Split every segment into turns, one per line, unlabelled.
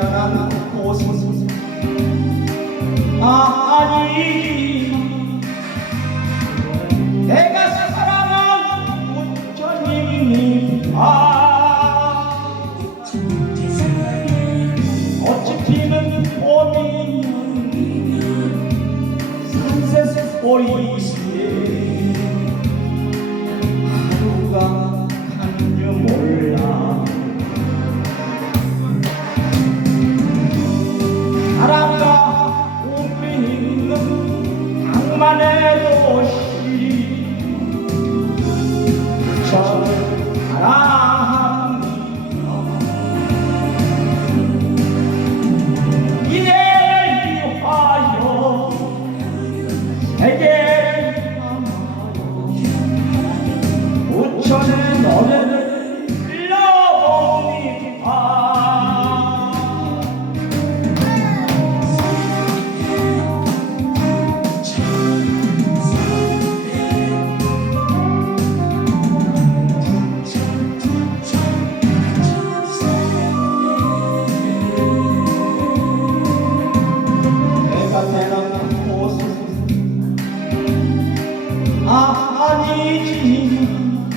사랑한 곳은 아, 아니, 내가 사랑한 온전히 아 어찌 피는 봄이면 산새스 보리 Maneiro, 잊으며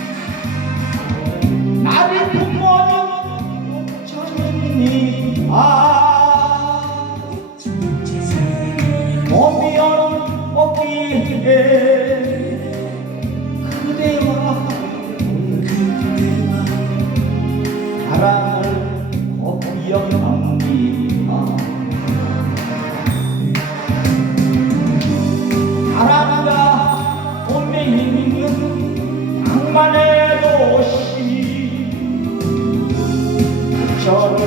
나를 품어준 그 옥천이 아 낭만의 도시 저를